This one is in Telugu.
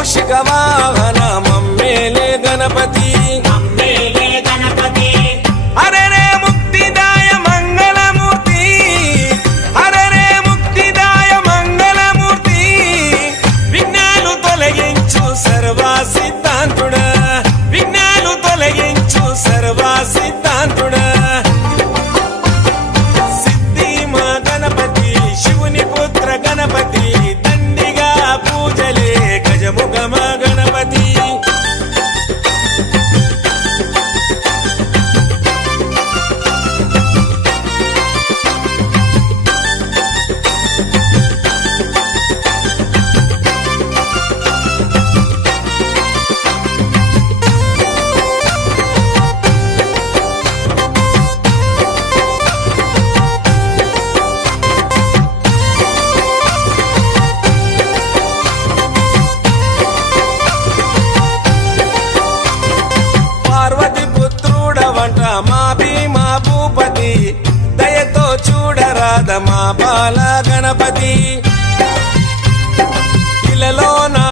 మూషిక వాహన మమ్మేలే గణపతి హరే రే ముక్తిదాయ మంగళమూర్తి హరే రే ముక్తిదాయ మంగళమూర్తి విఘ్నాలు తొలగించు సర్వా సిద్ధాంతుడా విఘ్నాలు తొలగించు సర్వా సిద్ధాంతుడా సిద్ధి మా గణపతి శివుని పుత్ర గణపతి దండిగా పూజలే గజముఖ మా గణపతి పార్వతి పుత్రుడవంట మా భీమా భూపతి దయతో చూడరాద మా బాల గణపతి